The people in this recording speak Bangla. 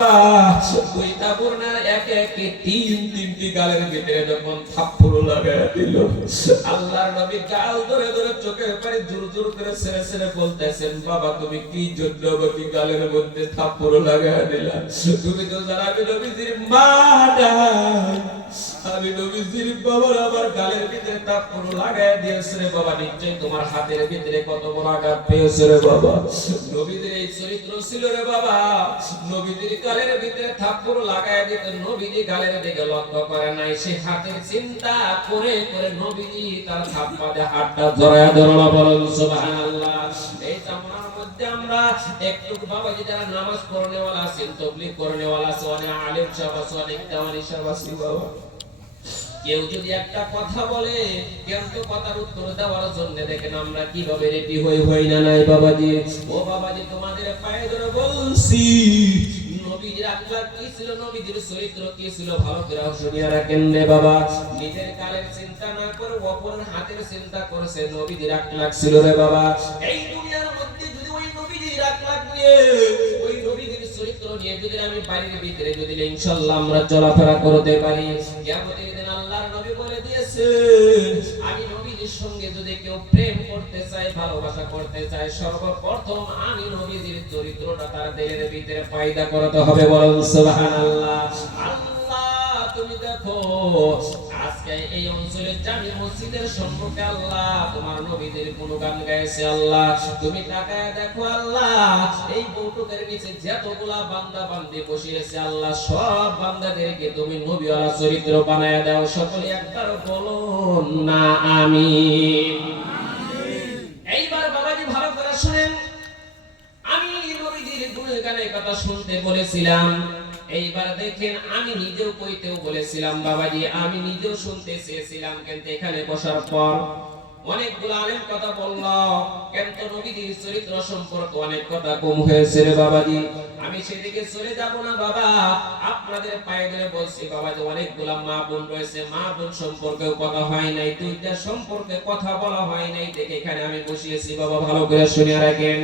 দুইটা বোরনার একে একে তিনটি গালের ভিতরে যখন থাপ্পড় লাগায় দিল, আল্লাহর নবী গাল ধরে ধরে চোখের পানি জোর জোর করে ছেড়ে ছেড়ে বলতেছেন, বাবা তুমি কি জন্য আমাকে গালের মধ্যে থাপ্পড় লাগায় দিলা? তুমি তো জানো আমি নবীজির মা না, আমি নবীজির বাবার আমার গালের ভিতরে থাপ্পড় লাগায় দিয়েছে রে বাবা। নিশ্চয় তোমার হাতের ভিতরে কত বড় আঘাত পেয়েছে রে বাবা। নবীজির এই চরিত্র ছিল রে বাবা, নবীজির গালের ভিতরে থাপ্পড় লাগায় দিত, নবীজি গালের দিকে লক্ষ্য করে নাই, সে হাতের চিন্তা করে করে নবীজি তার থাপ্পড়ে হাতটা ধরায় ধরলো। বলেন সুবহানাল্লাহ। এই জামানার মধ্যে আমরা একটু বাবাজি যারা নামাজ পড়নেওয়ালা আছেন, তাবলীগ করনেওয়ালা আছেন, অনেক আলেম সাহেব আছেন, অনেক দেওয়ানি সাহেব আছেন বাবা, কেউ যদি একটা কথা বলে কিন্তু কথার উত্তর দেওয়ার জন্য দেখেন আমরা কিভাবে রেডি হই না নাই বাবাজি। ও বাবাজি তোমাদের পায়ে ধরে বলছি, নবীর আকলাক কি ছিল, নবীর চরিত্র কি ছিল, ভালো করে শুনিয়া রাখেন রে বাবা। নিজের কালের চিন্তা না করে অপরের হাতের চিন্তা করেছে, নবীর আকলাক ছিল রে বাবা। এই দুনিয়ার মধ্যে যদি ওই নবীর আকলাক নিয়ে, ওই নবীর চরিত্র নিয়ে যদি আমি বাড়ির ভিতরে যদি ইনশাআল্লাহ আমরা চলাফেরা করতে পারি, কিয়ামতের দিন আল্লাহর নবী বলে দিয়েছেন, আমি নবীর সঙ্গে যদি কেউ প্রেম করতে চায়, ভালোবাসা করতে চায়, সর্বপ্রথম আমি নবীর চরিত্রটা তার দিলের ভিতরে পয়দা করতে হবে। বলেন সুবহানাল্লাহ। আল্লাহ তুমি দেখো আজকে এই অঞ্চলের জামি মসজিদের সম্মুখে আল্লাহ তোমার নবীদের গুণগান গাইছে। আল্লাহ তুমি তাকায় দেখো, আল্লাহ এই বৈঠকের নিচে যতগুলা বান্দা বান্দি বসিয়েছে, আল্লাহ সব বান্দাদেরকে তুমি নবীওয়ালা চরিত্র বানায় দাও। সকলে একবার বলুন না আমিন। এইবার বাবাজি ভালো করে শুনেন, আমি নবীজির গুণগানের কথা শুনতে বলেছিলাম, এইবার দেখেন আমি নিজেও কইতেও বলেছিলাম বাবাজি, আমি নিজেও শুনতে চেয়েছিলাম, কিন্তু এখানে বসার পর অনেকগুলো আলেম কথা বলল, কিন্তু নবীজির চরিত্র সম্পর্কে অনেক কথা কম হয়েছে রে বাবাজি। আমি সেদিকে চলে যাব না বাবা, আপনাদের পায়ে ধরে বলছি বাবাজি, অনেকগুলো মা বোন রয়েছে, মা বোন সম্পর্কেও কথা হয় নাই, দুইটা সম্পর্কে কথা বলা হয় নাই, দেখে এখানে আমি বসিয়েছি বাবা, ভালো করে শুনে রাখেন।